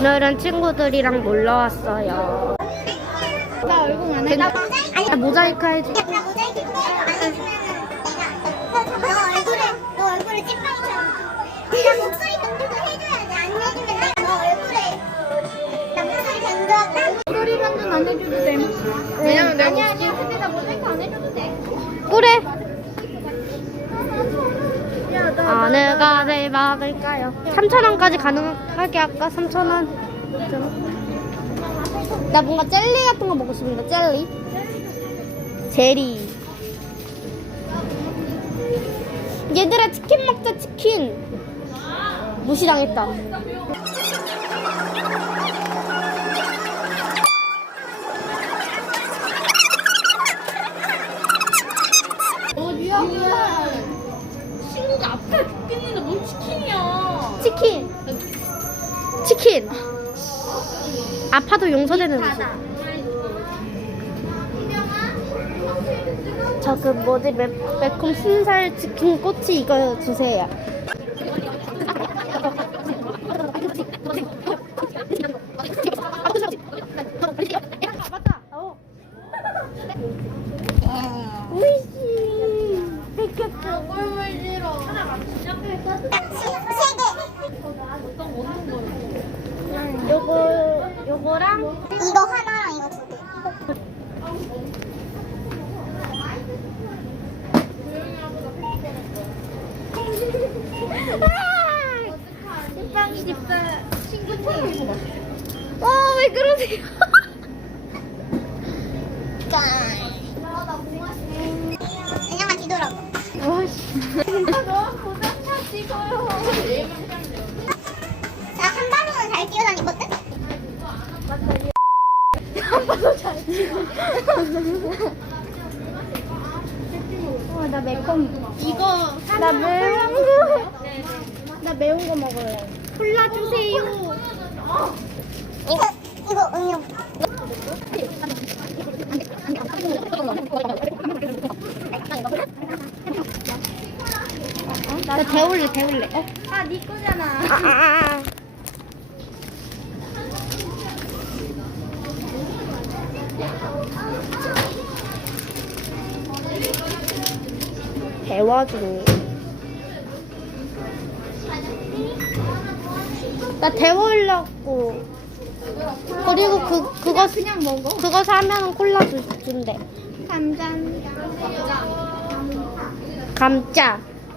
오늘은 친구들이랑 놀러 왔어요. 나 얼굴 안 해. 아니, 모자이크 해줄게. 나 모자이크 안 해주면 너 얼굴을 찐빵처럼. 나 목소리 변조도 해줘야지. 안 해주면 내가 너 얼굴에 나 목소리 변조하고. 목소리 변조는 안 해줘도 돼. 왜냐면 내가 아니야. 근데 나 모자이크 안 해줘도 돼. 그래. 야, 어느 것을 먹을까요? 3,000원까지 가능하게 할까? 3,000원. 나 뭔가 젤리 같은 거 먹고 싶은데, 젤리. 제리. 얘들아, 치킨 먹자, 치킨. 무시당했다. 친구가 앞에 죽겠는데 뭔 치킨이야. 치킨. 치킨. 아파도 용서되는 거지. 저 그 뭐지 매콤 순살 치킨 꼬치 이거 주세요. 맞다. 우이씨. 뺏겼어. 꿀물 싫어. 요거랑 이거 하나랑 이거 두 개. 빵이 집사 친구님. 왜 그러세요? 그냥 뒤돌아봐. 나 한 발로는 잘 뛰어다니거든? 나 매콤. 이거 나 매운 거. 나 매운 거 먹을래. 콜라 주세요. 이거 음료. 나 데울래. 아, 네 거잖아. 아. 대화 중. 나 데우려고. 그리고 그거 그냥 먹어. 그거 사면은 콜라 준대. 감사합니다. 감자.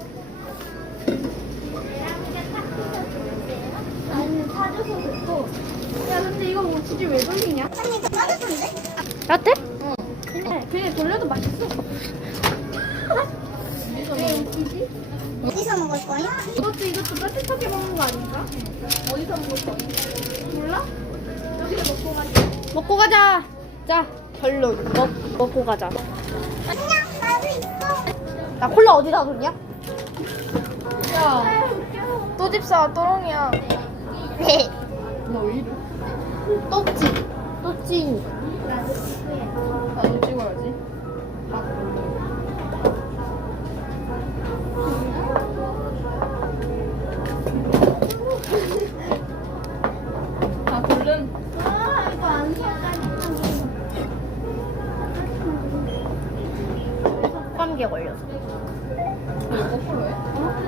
아니, 사줘서 좋고. 야, 근데 이거 뭐 굳이 왜 돌리냐? 언니, 그 따뜻한데? 라떼? 그냥 돌려도 맛있어. 왜 웃기지? 어디서 먹을 거야? 이것도 따뜻하게 먹는 거 아닌가? 어디서 먹을 거야? 몰라? 여기서 먹고 가자. 먹고 가자. 자, 결론. 먹고 가자. 안녕, 나도 있어. 나 콜라 어디다 뒀냐? 야, 또 집사 또롱이야. 네. 너 이리. 또찌. 나도 찍어야지. 아, 얼른. 아, 이거 안 사다니까. 감기에 걸려서. 이거 거꾸로 해?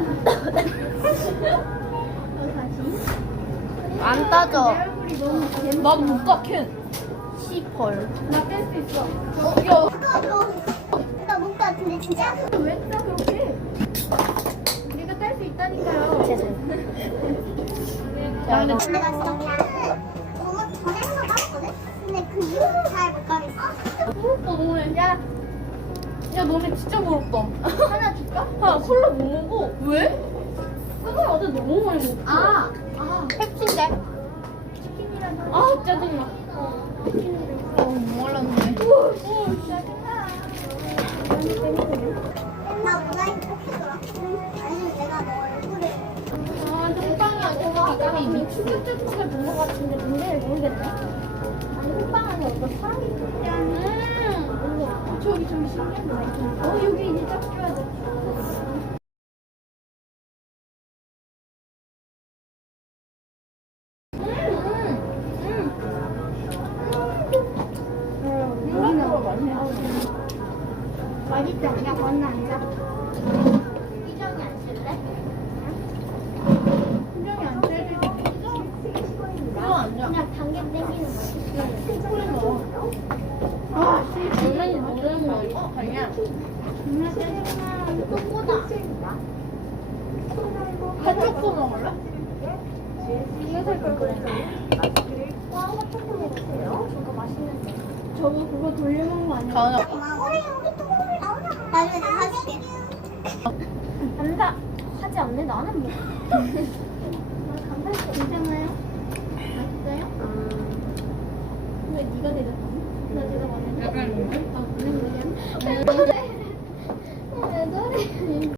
안 따져. 얼굴이 너무 개. 나도 못 가, 캔. 시펄. 나뺄 수 있어. 야. 나못 같은데 진짜? 왜 따 그렇게? 우리가 딸 수 있다니까요. 죄송. 야, 근데 내가 진짜 너무 전에서 따봤거든? 근데 그 이유를 잘 못 가겠어. 부럽다, 너네. 야, 너네 진짜 부럽다. 하나 줄까? 야, 콜라 못 먹어. 왜? 그걸 어제 너무 많이 먹었어. 아, 펩시인데? 치킨이랑 아, 짜증나. 몰랐네. 나 모자이크 꼭 해줘라. 아니면 내가 너 얼굴에. 아, 똥빵이야, 똥빵이. 이미 충격적인 걸 본 것 같은데 근데 모르겠네. 아니 호빵 안에 어떤 사람이 있잖아. 저기 신기한 거 있잖아. 여기 이제 딱 껴야 돼. 맛있지 않냐? 건너 앉아. 희정이 안 쓸래? 분명히 안 돼. 이거 아니야. 그냥 당김 땡기는 거지. 아, 얼마나 모르는 거 아니야? 정말 짜증나. 꽃보다. 한쪽도 먹을래? 이거 살걸 그랬어. 와우, 초코 먹으세요? 저거 맛있는데. 저거 그거 돌려먹은 거 아니야? 가은아. 나중에 다 사줄게. 감사. 하지 않네, 나는 뭐. 감사했어. 괜찮아요? 맛있어요? 왜 네가 대답하니? 나 대답 안 했는데. 약간 아, 그냥 그냥. 왜 저래? 왜 저래?